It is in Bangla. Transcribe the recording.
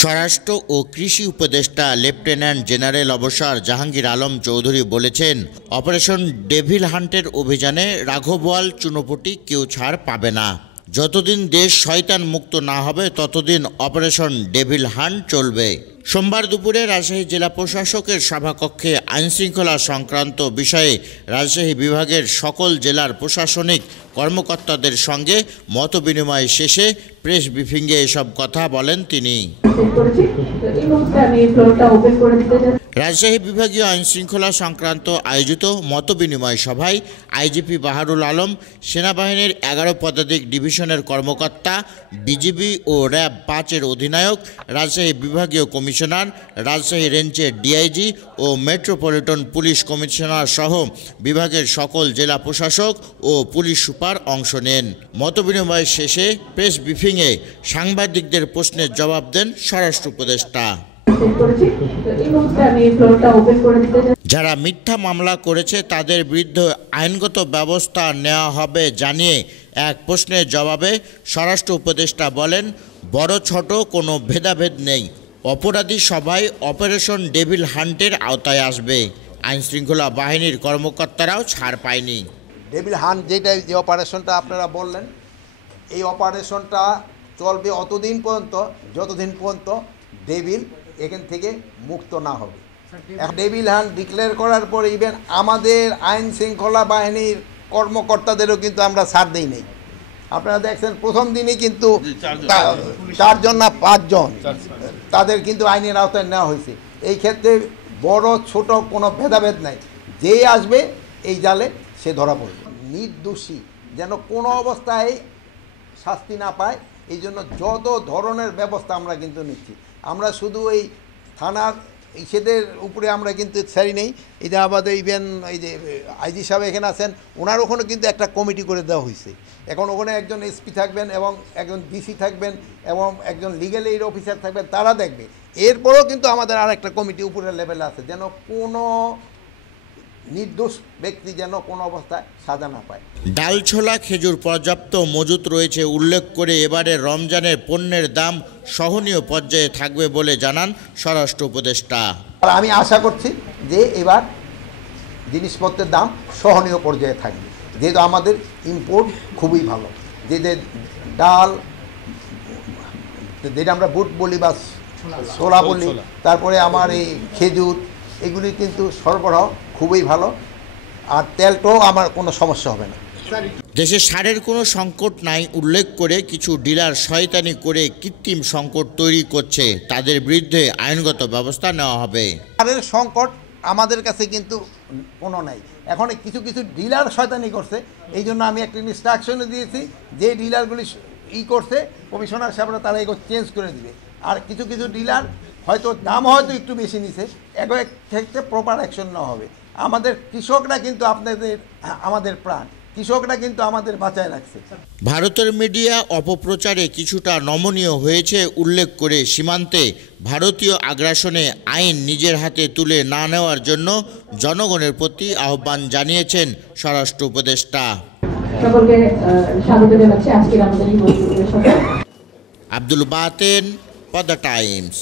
স্বরাষ্ট্র ও কৃষি উপদেষ্টা লেফটেন্যান্ট জেনারেল অবসর জাহাঙ্গীর আলম চৌধুরী বলেছেন, অপারেশন ডেভিল হান্টের অভিযানে রাঘববোয়াল চুনোপুটি কেউ ছাড় পাবে না। যতদিন দেশ শয়তান মুক্ত না হবে ততদিন অপারেশন ডেভিল হান্ট চলবে। সোমবার দুপুরে রাজশাহী জেলা প্রশাসকের সভাকক্ষে আইনশৃঙ্খলা সংক্রান্ত বিষয়ে রাজশাহী বিভাগের সকল জেলার প্রশাসনিক কর্মকর্তাদের সঙ্গে মতবিনিময় শেষে প্রেস ব্রিফিংয়ে এসব কথা বলেন তিনি। রাজশাহী বিভাগীয় আইনশৃঙ্খলা সংক্রান্ত আয়োজিত মতবিনিময় সভায় আইজিপি বাহারুল আলম, সেনাবাহিনীর 11 পদাতিক ডিভিশনের কর্মকর্তা, বিজিবি ও র্যাব 5-এর অধিনায়ক, রাজশাহী বিভাগীয় কমিশনার, রাজশাহী রেঞ্জের ডিআইজি ও মেট্রোপলিটন পুলিশ কমিশনার সহ বিভাগের সকল জেলা প্রশাসক ও পুলিশ সুপার অংশ নেন। মতবিনিময় শেষে প্রেস ব্রিফিংয়ে সাংবাদিকদের প্রশ্নের জবাব দেন স্বরাষ্ট্র উপদেষ্টা। যারা মিথ্যা মামলা করেছে তাদের বিরুদ্ধে আইনগত ব্যবস্থা নেওয়া হবে জানিয়ে এক প্রশ্নের জবাবে স্বরাষ্ট্র উপদেষ্টা বলেন, বড় ছোট কোনো ভেদাভেদ নেই, অপরাধী সবাই অপারেশন ডেভিল হান্টের আওতায় আসবে। আইনশৃঙ্খলা বাহিনীর কর্মকর্তারাও ছাড় পায়নি। ডেভিল হান্ট যে অপারেশনটা আপনারা বললেন, এই অপারেশনটা চলবে অতদিন পর্যন্ত যতদিন পর্যন্ত ডেভিল এখান থেকে মুক্ত না হবে। ডেভিল হান্ট ডিক্লেয়ার করার পর ইভেন আমাদের আইন শৃঙ্খলা বাহিনীর কর্মকর্তাদেরও কিন্তু আমরা ছাড় দিই নেই। আপনারা দেখছেন প্রথম দিনই কিন্তু 4 জন না 5 জন তাদের কিন্তু আইনের আওতায় নেওয়া হয়েছে। এই ক্ষেত্রে বড় ছোট কোনো ভেদাভেদ নাই, যেই আসবে এই জালে সে ধরা পড়বে। নির্দোষী যেন কোনো অবস্থায় শাস্তি না পায়, এই জন্য যত ধরনের ব্যবস্থা আমরা কিন্তু নিচ্ছি। আমরা শুধু এই থানার ইসেদের উপরে আমরা কিন্তু ছাড়ি নেই, এটা আমাদের ইভেন এই যে আইজি সাহেব এখানে আছেন, ওনার ওখানে কিন্তু একটা কমিটি করে দেওয়া হয়েছে। এখন ওখানে একজন এসপি থাকবেন এবং একজন ডিসি থাকবেন এবং একজন লিগ্যাল এইড অফিসার থাকবেন, তারা দেখবে। এরপরেও কিন্তু আমাদের আর একটা কমিটি উপরের লেভেলে আছে, যেন কোনো নির্দোষ ব্যক্তি যেন কোনো অবস্থায় সাজা না পায়। ডাল ছোলা খেজুর পর্যাপ্ত মজুত রয়েছে উল্লেখ করে এবারে রমজানের পণ্যের দাম সহনীয় পর্যায়ে থাকবে বলে জানান স্বরাষ্ট্র উপদেষ্টা। আর আমি আশা করছি যে এবার জিনিসপত্রের দাম সহনীয় পর্যায়ে থাকবে, যেহেতু আমাদের ইম্পোর্ট খুবই ভালো। যে ডাল, যেটা আমরা বুট বলি বা ছোলা বলি, তারপরে আমার এই খেজুর, এগুলি কিন্তু সরবরাহ খুবই ভালো, আর তেলটাও আমার কোনো সমস্যা হবে না। দেশে সারের কোনো সংকট নাই উল্লেখ করে কিছু ডিলার শয়তানি করে কৃত্রিম সংকট তৈরি করছে, তাদের বিরুদ্ধে আইনগত ব্যবস্থা নেওয়া হবে। সারের সংকট আমাদের কাছে কিন্তু কোনো নাই। এখন কিছু কিছু ডিলার শয়তানি করছে, এই জন্য আমি একটা ইনস্ট্রাকশনও দিয়েছি যে ডিলারগুলি করছে কমিশনার সাহেবরা তারা এগুলো চেঞ্জ করে দিবে। আর কিছু কিছু ডিলার হয়তো দাম হয়তো একটু বেশি নিছে, এগুলো ক্ষেত্রে প্রপার অ্যাকশন নেওয়া হবে। আমাদের কৃষকরা কিন্তু আমাদের প্রাণ, কৃষকরা কিন্তু আমাদের বাঁচায় রাখছে। ভারতের মিডিয়া অপপ্রচারে কিছুটা নমনীয় হয়েছে উল্লেখ করে সীমান্তে ভারতীয় আগ্রাসনে আইন নিজের হাতে তুলে না নেওয়ার জন্য জনগণের প্রতি আহ্বান জানিয়েছেন স্বরাষ্ট্র উপদেষ্টা। সকলকে স্বাগত জানাচ্ছি আজকের আমাদের এই বৈঠকে। আব্দুল বাতেন, পদ্মা টাইমস।